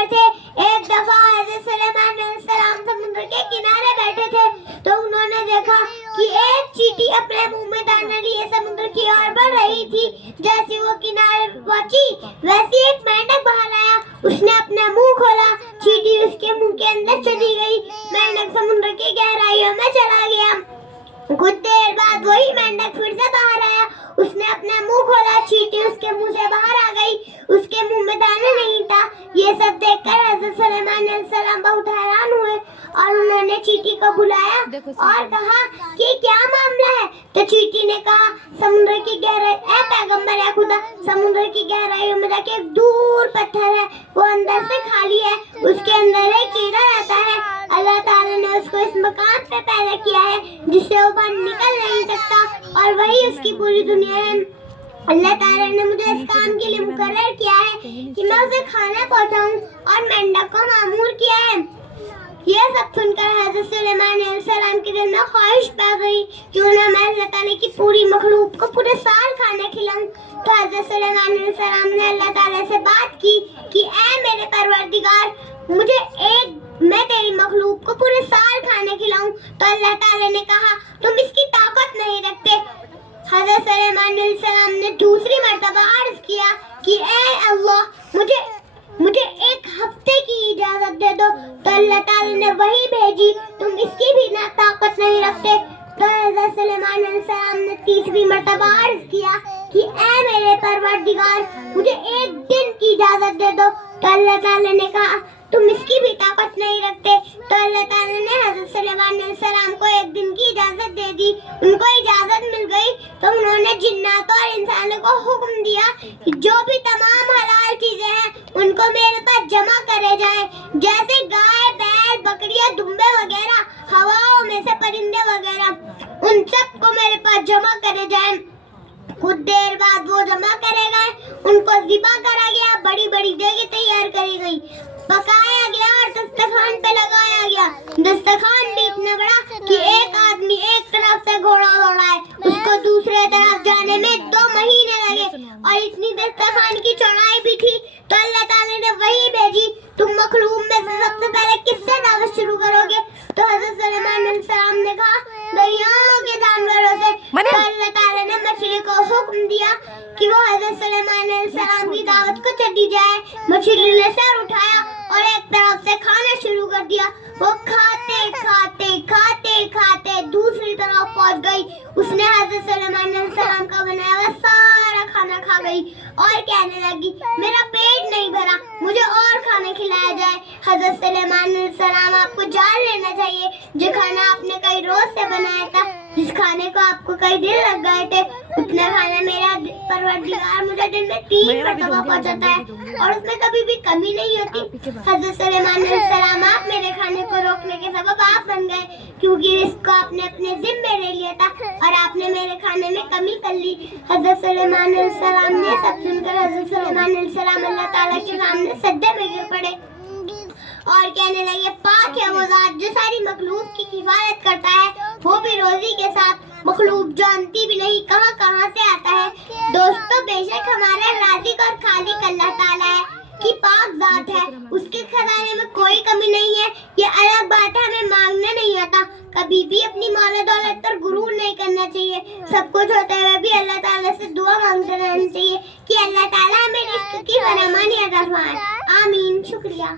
पर थे। एक दफा हज़रत सुलेमान अलैहिस्सलाम समुद्र के किनारे बैठे थे तो उन्होंने देखा कि एक चींटी अपने मुंह में दाना लिए समुद्र की ओर बढ़ रही थी। जैसे वो किनारे पहुंची वैसे एक मेंढक बाहर आया। उसने अपना मुंह खोला, चींटी उसके मुंह के अंदर चली गई। मेंढक समुद्र की गहराइयों में चला गया। कुछ देर बाद वही मेंढक फिर से बाहर आया। उसने अपना मुंह खोला, चींटी उसके मुंह से बाहर आ गई। उसके मुंह में दाना नहीं था। ये सब देखकर हज़रत सुलेमान अलैहिस्सलाम बहुत हैरान हुए और उन्होंने चींटी को बुलाया और कहा कि क्या मामला है। तो चींटी ने कहा, समुद्र की गहराई, ऐ पैगंबर है खुदा, समुद्र की गहराइयों में जाके एक दूर पत्थर है, वो अंदर से खाली है, उसके अंदर एक कीड़ा रहता है। अल्लाह ताला ने उसको इस मकान पे पैदा किया है जिससे वो बाहर निकल नहीं सकता और वही उसकी पूरी दुनिया है। अल्लाह ताला ने मुझे इस काम के लिए मुकर्रर किया है कि मैं उसे खाना पहुंचाऊं और मेंढक को मामूर किया है। यह सब सुनकर हज़रत सुलेमान अलैहिस्सलाम के दिल में ख्वाहिश पै गई कि उन्हें मैं अल्लाह ताला की पूरी मखलूक को पूरे साल खाना खिलाऊं। तो हज़रत सुलेमान अलैहिस्सलाम ने अल्लाह ताला से बात की कि ऐ मेरे परवरदिगार, मैं तेरी मखलूक को पूरे साल खाने खिलाऊं। तो अल्लाह ताला ने कहा, तुम इसकी ताकत नहीं रखते। हज़रत सुलेमान अलैहिस्सलाम ने दूसरी मर्तबा अर्ज किया कि ऐ अल्लाह, मुझे एक हफ्ते की इजाजत दे दो। तो अल्लाह ताला ने वही भेजी, तुम इसकी भी ना ताकत नहीं रखते। तो हज़रत सुलेमान अलैहिस्सलाम ने तीसरी मर्तबा अर्ज किया कि ऐ मेरे परवरदिगार, मुझे एक दिन की इजाजत दे दो। तो अल्लाह ताला ने कहा, तुम इसकी भी ताकत नहीं रखते। तो अल्लाह ताला ने हज़रत सुलेमान अलैहिस्सलाम को एक दिन की इजाजत दे दी। उनको इजाजत मिल गई तो उन्होंने जिन्नात और इंसानों को हुक्म दिया कि जो भी तमाम हलाल चीजें हैं उनको मेरे पास जमा करे जाए, जैसे गाय, बैल, बकरियां, दुम्बे वगैरह, हवाओं में से परिंदे वगैरह, उन सब को मेरे पास जमा करे जाए। कुछ देर बाद वो जमा करे गए, उनको ज़िबा करा गया, बड़ी बड़ी जगह तैयार करी गई, पकाया गया और दस्तरखान पे लगाया गया। दस्तरखान भी इतना बड़ा कि एक आदमी एक तरफ से घोड़ा दौड़ाए, उसको दूसरे तरफ जाने में 2 महीने लगे और इतनी दस्तरखान की चौड़ाई भी थी। तो अल्लाह ताला ने वही भेजी, तुम मखलूक में से सबसे पहले किससे दावत शुरू करोगे। तो हज़रत सुलेमान अलैहिस्सलाम ने कहा, दरियाओं के जानवरों से। तो अल्लाह ताला ने मछली को हुक्म दिया कि वो हज़रत सुलेमान अलैहिस्सलाम की दावत को चली जाए। मछली ने सर उठाया और एक तरफ से खाना शुरू कर दिया। वो खाते खाते खाते खाते दूसरी तरफ पहुंच गई। उसने हज़रत सुलेमान अलैहिस्सलाम का बनाया हुआ सारा खाना खा गई और कहने लगी, मेरा पेट नहीं भरा, मुझे और खाना खिलाया जाए। हज़रत सुलेमान अलैहिस्सलाम, आपको जान लेना चाहिए, जो खाना आपने कई रोज से बनाया था, जिस खाने को आपको कई दिन लग गए थे, उतना खाना मेरा परवरदिगार मुझे दिन में 3 मरतबा पहुंचाता है और उसमें कभी भी कमी नहीं होती। हज़रत सुलेमान अलैहिस्सलाम, आप मेरे खाने को रोकने के सबब आप बन गए, क्योंकि इसको आपने अपने जिम्मे ले लिया था और आपने मेरे खाने में कमी कर ली। हज़रत सुलेमान अलैहिस्सलाम ने सब सुनकर हज़रत सुलेमान अलैहिस्सलाम अल्लाह ताला के सामने सजदे में गिर पड़े और कहने लगे, पाक है वो ज़ात जो सारी मखलूक की हिफाजत करता है, वो भी रोजी के साथ। मखलूक जानती भी नहीं कहाँ से आता है। दोस्तों, बेशक हमारा राज़िक और खालिक अल्लाह ताला है की पाक ज़ात है, उसके खजाने में कोई कमी नहीं है। ये अलग बात है, हमें मांगना नहीं आता। कभी भी अपनी माल दौलत पर गुरूर नहीं करना चाहिए। सब कुछ होते हुए भी अल्लाह ताला से दुआ मांगते रहना चाहिए कि अल्लाह ताला हमें रिज़्क़ की फरामानी अता फरमाए। आमीन। शुक्रिया।